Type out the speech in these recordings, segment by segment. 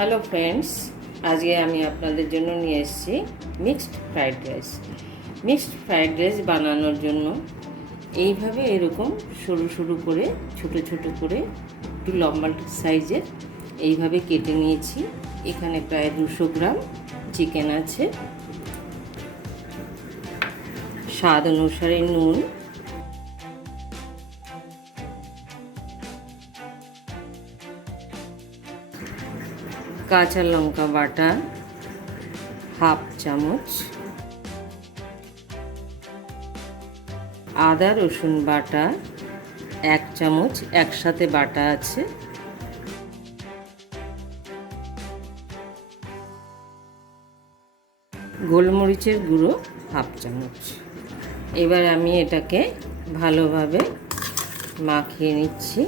Hello friends, আজকে আমি আপনাদের জন্য নিয়ে এসেছি mixed fried rice. Mixed fried rice বানানোর জন্য এইভাবে এরকম সরু সরু করে ছোট ছোট করে একটু লম্বা সাইজের এইভাবে কেটে নিয়েছি। এখানে প্রায় 200 গ্রাম চিকেন আছে, স্বাদ অনুসারে নুন, কাঁচা লঙ্কা বাটা হাফ চামচ, আদা রসুন বাটা 1 চামচ একসাথে বাটা আছে, গোলমরিচের গুঁড়ো হাফ চামচ। এবার আমি এটাকে ভালোভাবে মাখিয়ে নিচ্ছি।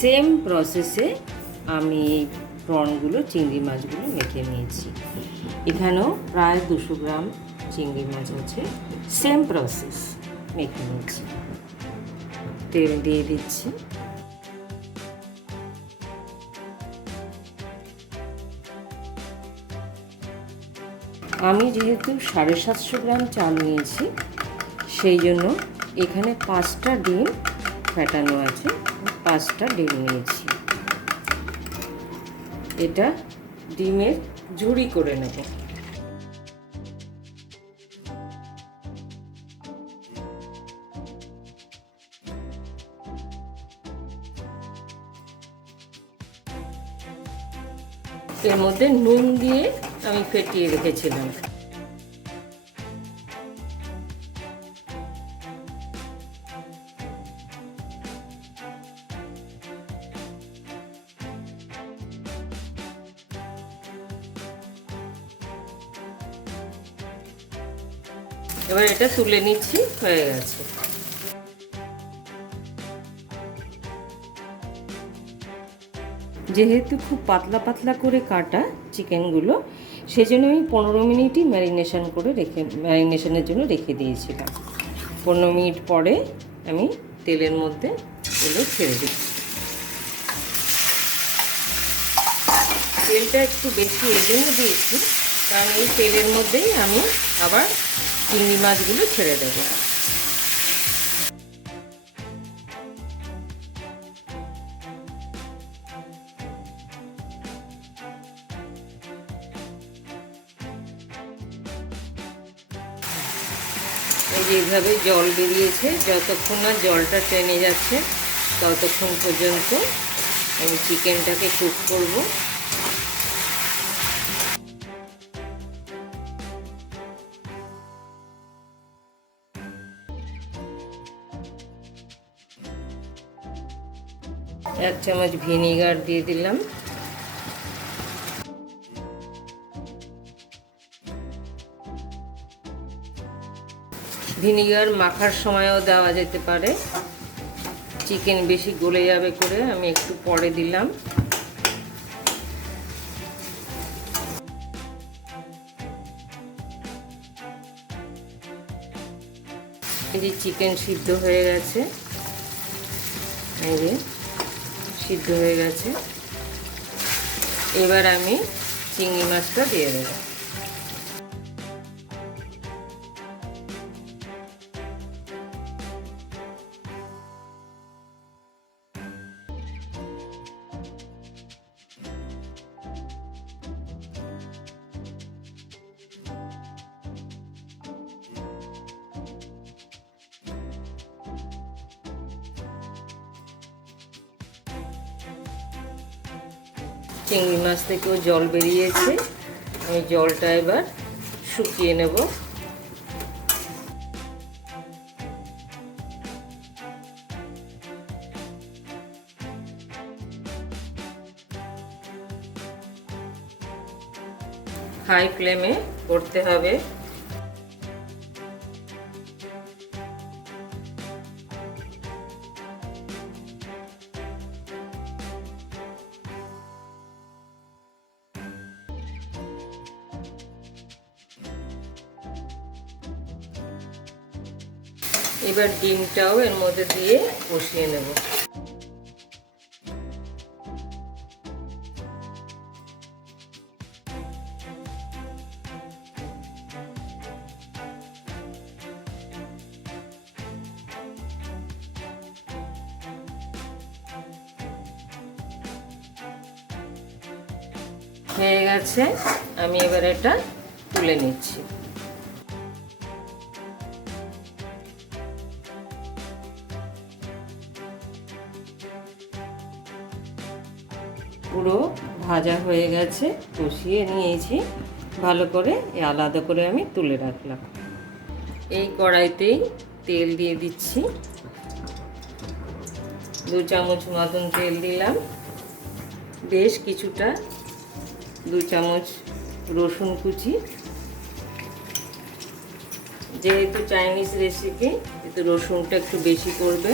সেম প্রসেসে আমি এই প্রনগুলো চিংড়ি মাছগুলো মেখে নিয়েছি। এখানেও প্রায় 200 গ্রাম চিংড়ি মাছ আছে, সেম প্রসেস মেখে নিয়েছি। তেল দিয়ে দিচ্ছি। আমি যেহেতু 750 গ্রাম চাল নিয়েছি, সেই জন্য এখানে 5টা ডিম ফেটানো আছে, 5টা ডিম নিয়েছি। এটা ডিমের ঝুড়ি করে নেব। এর মধ্যে নুন দিয়ে আমি ফেটিয়ে রেখেছিলাম। এবার এটা তুলে নিচ্ছি, হয়ে গেছে। যেহেতু খুব পাতলা পাতলা করে কাটা চিকেনগুলো, সেজন্য আমি 15 মিনিটই ম্যারিনেশনের জন্য রেখে দিয়েছিলাম। 15 মিনিট পরে আমি তেলের মধ্যে এগুলো ছেড়ে দিচ্ছি। তেলটা একটু বেশি এই জন্য দিয়েছি, কারণ এই তেলের মধ্যেই আমি আবার চিংড়ি মাছগুলো ছেড়ে দেবো। এই যে এইভাবে জল বেরিয়েছে, যতক্ষণ না জলটা টেনে যাচ্ছে ততক্ষণ পর্যন্ত আমি চিকেনটাকে কুক করব। এক চামচ ভিনিগার দিয়ে দিলাম। ভিনিগার মাখার সময়ও দেওয়া যেতে পারে, চিকেন বেশি গলে যাবে করে আমি একটু পরে দিলাম। এই যে চিকেন সিদ্ধ হয়ে গেছে, এই যে সিদ্ধ হয়ে গেছে। এবার আমি চিংড়ি মাছটা দিয়ে দেবো। চিংড়ি মাছ থেকেও জল বেরিয়েছে, আমি জলটা এবার শুকিয়ে নেব। হাই ফ্লেমে করতে হবে। এবার ডিমটাও এর মধ্যে দিয়ে কষিয়ে নেব। হয়ে গেছে, আমি এবার এটা তুলে নিচ্ছি। পুরো ভাজা হয়ে গেছে, কষিয়ে নিয়েছি ভালো করে, আলাদা করে আমি তুলে রাখলাম। এই কড়াইতেই তেল দিয়ে দিচ্ছি, 2 চামচ মতন তেল দিলাম, বেশ কিছুটা, 2 চামচ রসুন কুচি, যেহেতু চাইনিজ রেসিপি এতে রসুনটা একটু বেশি পড়বে।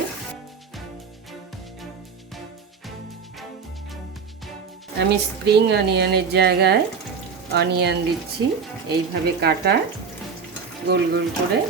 আমি স্প্রিং অনিয়নের জায়গায় অনিয়ন দিচ্ছি, এইভাবে কাটা গোল গোল করে।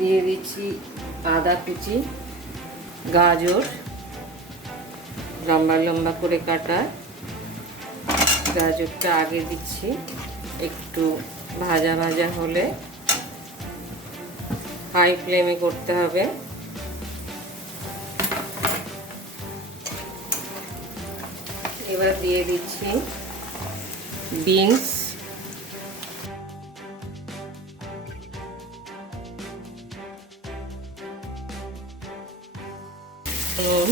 দিয়ে দিচ্ছি আদা কুচি, গাজর লম্বা লম্বা করে কাটা, গাজরটা আগে দিচ্ছি, একটু ভাজা ভাজা হলে হাই ফ্লেমে করতে হবে। এবার দিয়ে দিচ্ছি বিনস, নুন,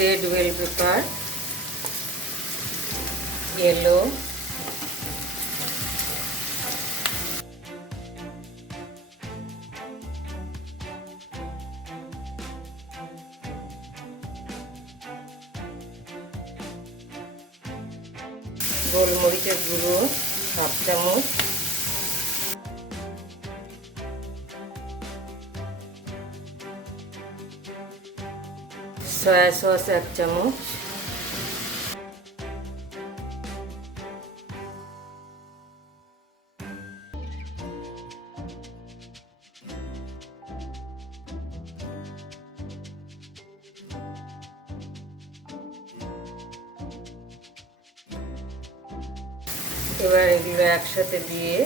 রেড বেল পেপার, ইয়েলো, গোলমরিচের গুঁড়ো 1/2 চামচ, সয়া সস 1 চামচ, এবার এগুলো একসাথে দিয়ে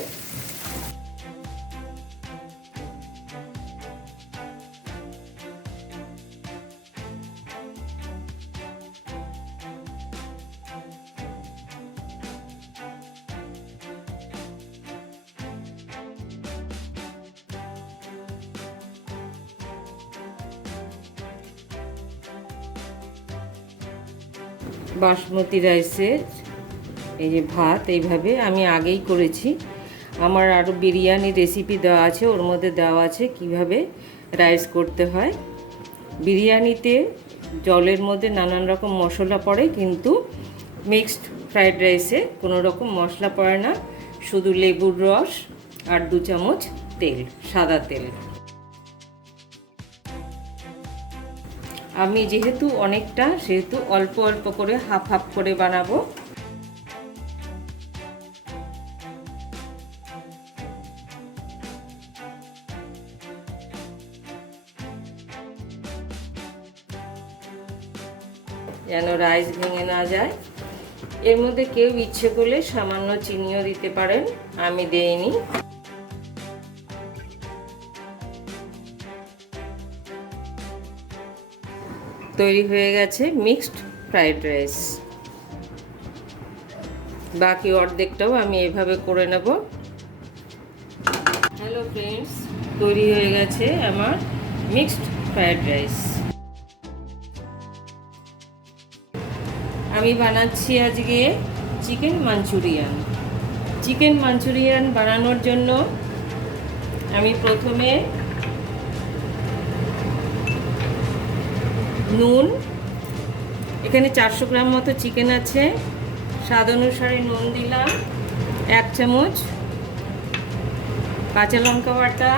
বাসমতি রাইসের এই যে ভাত এইভাবে আমি আগেই করেছি, আমার আরও বিরিয়ানি রেসিপি দেওয়া আছে, ওর মধ্যে দেওয়া আছে কিভাবে রাইস করতে হয়। বিরিয়ানিতে জলের মধ্যে নানান রকম মশলা পড়ে, কিন্তু মিক্সড ফ্রাইড রাইসে কোনো রকম মশলা পড়ে না, শুধু লেবুর রস আর 2 চামচ তেল, সাদা তেল। আমি যেহেতু অনেকটা, সেহেতু অল্প অল্প করে হাফ হাফ করে বানাবো। যেন রাইস ভেঙে না যায়। এর মধ্যে কেউ ইচ্ছে করলে সামান্য চিনিও দিতে পারেন, আমি দেইনি। তৈরি হয়ে গেছে মিক্সড ফ্রাইড রাইস। বাকি অর্ধেকটাও আমি এভাবে করে নেব। হ্যালো ফ্রেন্ডস, তৈরি হয়ে গেছে আমার মিক্সড ফ্রাইড রাইস। আমি বানাচ্ছি আজকে চিকেন মাঞ্চুরিয়ান। চিকেন মাঞ্চুরিয়ান বানানোর জন্য আমি প্রথমে নুন, এখানে 400 গ্রাম মতো চিকেন আছে, স্বাদ অনুসারে নুন দিলাম, 1 চামচ কাঁচা লঙ্কা বাটা,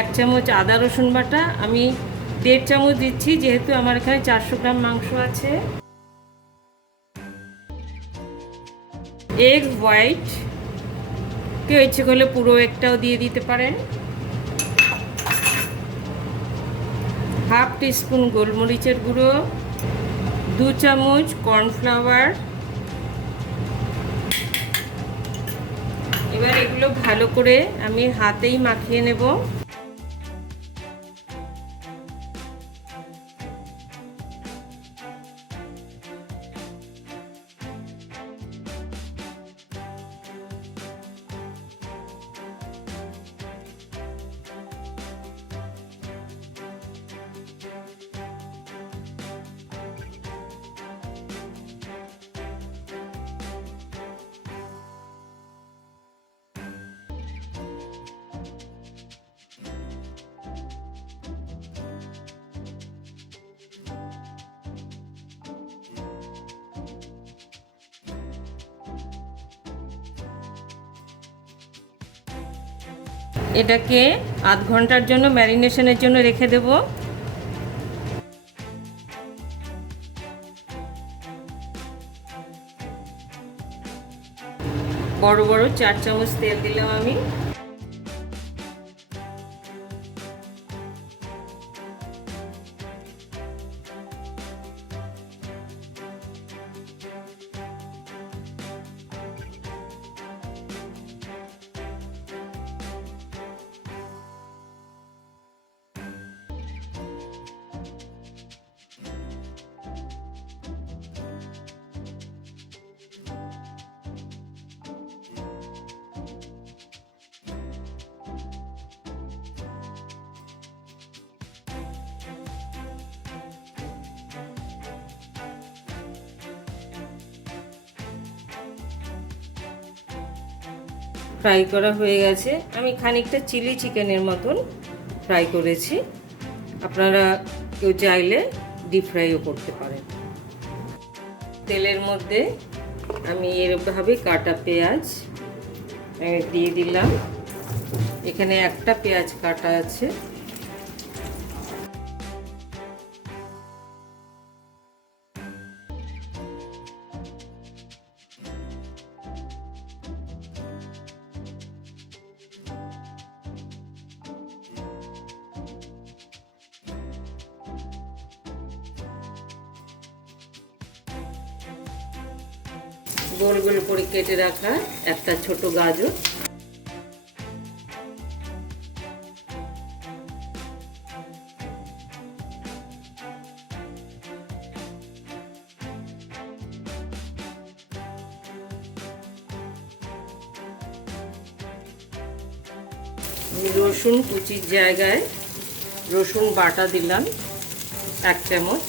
1 চামচ আদা রসুন বাটা, আমি 1.5 চামচ দিচ্ছি যেহেতু আমার এখানে 400 গ্রাম মাংস আছে। এগ হোয়াইট, কেউ ইচ্ছে করলে পুরো একটাও দিয়ে দিতে পারেন। 1/2 টিস্পুন গোলমরিচের গুঁড়ো, 2 চামচ কর্নফ্লাওয়ার। এবার এগুলো ভালো করে আমি হাতেই মাখিয়ে নেব। এটাকে আধ ঘন্টার জন্য ম্যারিনেশনের জন্য রেখে দেব। বড় বড় 4 চামচ তেল দিলাম আমি। ফ্রাই করা হয়ে গেছে। আমি খানিকটা চিলি চিকেনের মতন ফ্রাই করেছি, আপনারা কেউ চাইলে ডিপ ফ্রাইও করতে পারেন। তেলের মধ্যে আমি এরকমভাবে কাটা পেঁয়াজ দিয়ে দিলাম। এখানে একটা পেঁয়াজ কাটা আছে। গোল গোল করে কেটে রাখা একটা ছোট গাজর, রসুন কুচির জায়গায় রসুন বাটা দিলাম 1 চামচ,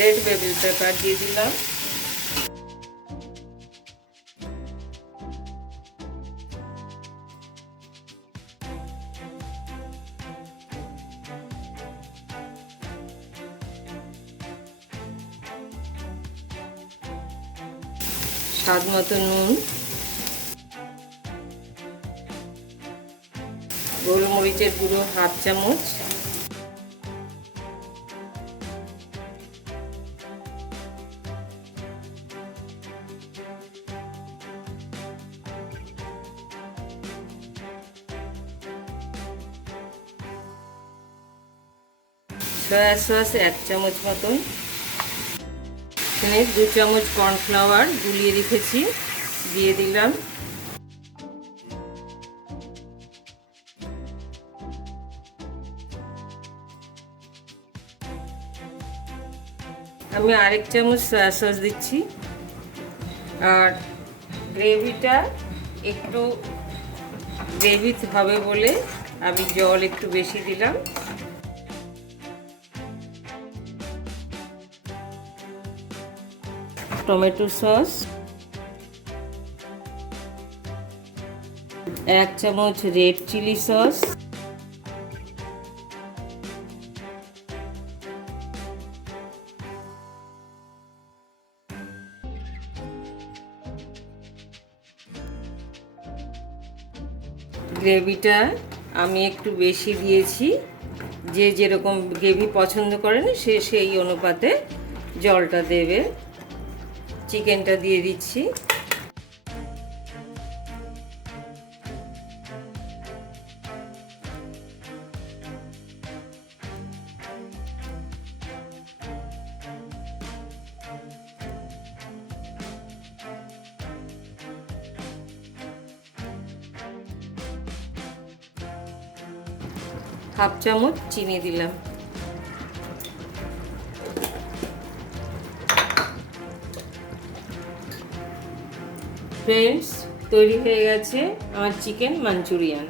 রেড বেল পেপার দিয়ে দিলাম, স্বাদ মতো নুন, গোলমরিচের গুঁড়ো 1/2 চামচ, সয়া সস 1 চামচ মতন, এখানে 2 চামচ কর্নফ্লাওয়ার গুলিয়ে রেখেছি দিয়ে দিলাম, আমি আরেক চামচ সয়া সস দিচ্ছি। আর গ্রেভিটা একটু গ্রেভি হবে বলে আমি জল একটু বেশি দিলাম। টমেটো সস, 1 চামচ রেড চিলি সস, গ্রেভিটা আমি একটু বেশি দিয়েছি, যে যেরকম গ্রেভি পছন্দ করেন সে সেই অনুপাতে জলটা দেবে। চিকেনটা দিয়ে দিচ্ছি। হাফ চামচ চিনি দিলাম। ফ্রেন্ডস, তৈরি হয়ে গেছে আমার চিকেন মাঞ্চুরিয়ান।